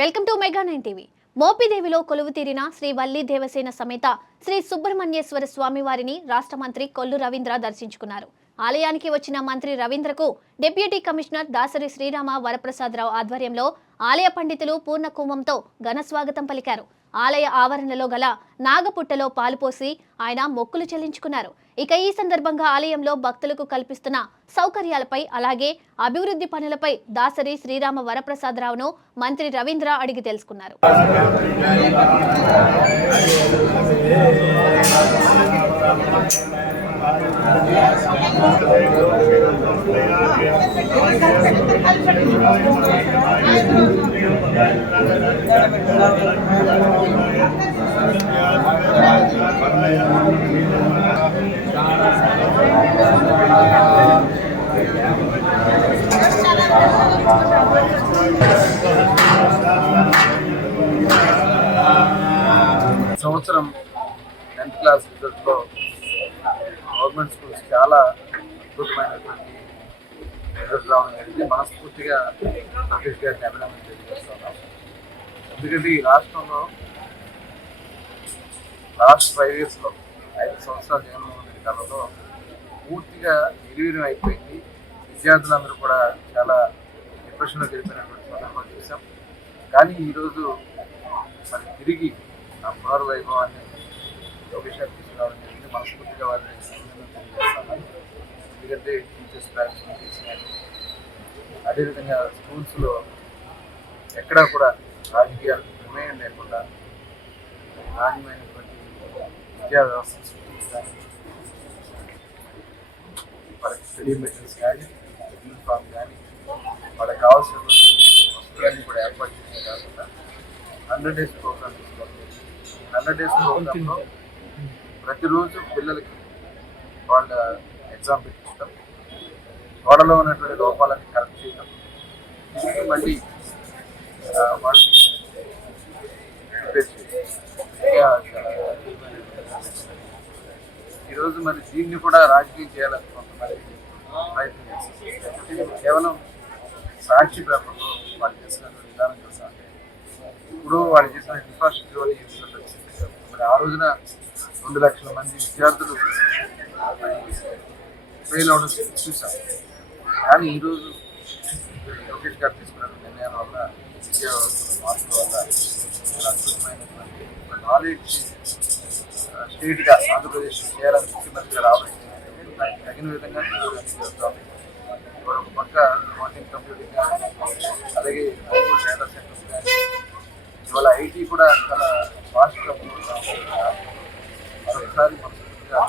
Welcome to mega 9 TV. మోపిదేవిలో కొలువు తీరిన శ్రీ వల్లి దేవసేన సమేత శ్రీ సుబ్రహ్మణ్యేశ్వర స్వామి వారిని రాష్ట్ర మంత్రి కొల్లు రవీంద్ర దర్శించుకున్నారు. ఆలయానికి వచ్చిన మంత్రి రవీంద్రకు డిప్యూటీ కమిషనర్ దాసరి శ్రీరామ వరప్రసాదరావు ఆధ్వర్యంలో ఆలయ పండితులు పూర్ణ కుంభంతో ఘన స్వాగతం పలికారు. ఆలయ ఆవరణలో గల నాగపుట్టలో పాలుపోసి ఆయన మొక్కులు చెల్లించుకున్నారు. ఇక ఈ సందర్భంగా ఆలయంలో భక్తులకు కల్పిస్తున్న సౌకర్యాలపై అలాగే అభివృద్ధి పనులపై దాసరి శ్రీరామ వరప్రసాదరావును మంత్రి రవీంద్ర అడిగి తెలుసుకున్నారు. సంవత్సరం 10th క్లాస్ రిజల్ట్స్లో గవర్నమెంట్ స్కూల్స్ చాలా అద్భుతమైనటువంటి రిజల్ట్స్ రావడం జరిగింది. మనస్ఫూర్తిగా సతీష్ గారిని అభినందన తెలియజేస్తున్నాం. ఎందుకంటే ఈ రాష్ట్రంలో లాస్ట్ 5 yearsలో 5 సంవత్సరాల జగన్మోహన్ రెడ్డి కాలంలో పూర్తిగా నిర్వీర్యం అయిపోయింది. విద్యార్థులందరూ కూడా చాలా డిప్రెషన్లో గెలిపినటువంటి సందర్భం చూసాం. కానీ ఈరోజు మరి తిరిగి ఆ పునర్వైభవాన్ని లోకేష్ గారు తీసుకురావడం జరిగింది. మనస్ఫూర్తిగా వారిని తెలియజేస్తున్నాను. ఎందుకంటే టీచర్స్ ప్రాక్టీస్ కానీ అదేవిధంగా స్కూల్స్లో ఎక్కడా కూడా రాజకీయ ప్రమేయం లేకుండా నాణ్యమైనటువంటి విద్యా వ్యవస్థ సృష్టించడానికి వాళ్ళకి స్టడీ మెటీరియల్స్ కానీ యూనిఫామ్ కానీ వాళ్ళకి కావాల్సినటువంటి వస్తువులన్నీ కూడా ఏర్పాటు చేయడం కాకుండా 100 days ప్రోగ్రామ్ తీసుకోవాలి. 100 days ప్రోగ్రాంలో ప్రతిరోజు పిల్లలకి వాళ్ళ ఎగ్జామ్ పెట్టించడం, గోడలో ఉన్నటువంటి లోపాలని కరెక్ట్ చేయడం, మళ్ళీ వాళ్ళని ఈరోజు మరి దీన్ని కూడా రాజకీయం చేయాలని కొంతమంది ప్రయత్నం చేస్తారు. కేవలం సాక్షి పేపర్లో వాళ్ళు చేసినటువంటి విధానం చూసాం. ఇప్పుడు వాళ్ళు చేసిన ఇన్ఫ్రాస్ట్రక్చర్ వల్ల చేసినట్టు వచ్చింది. మరి ఆ రోజున 2 లక్షల మంది విద్యార్థులు ఫెయిల్ అవడం చూసాం. కానీ ఈరోజు లోకేష్ గారు తీసుకున్న నిర్ణయాల వల్ల విద్యా వ్యవస్థ మార్పుల వల్ల అద్భుతమైనటువంటి నాలెడ్జ్ స్టేట్గా ఆంధ్రప్రదేశ్ చేయాలని ముఖ్యమంత్రి గారు ఆలోచించారు. తగిన విధంగా చేస్తాం. ఒక పక్క క్వాంటమ్ కంప్యూటింగ్ కానీ అలాగే డేటా సెంటర్స్ కానీ ఇవాళ ఐటీ కూడా చాలా ఫాస్ట్గా మరొకసారి మనస్ఫూర్తిగా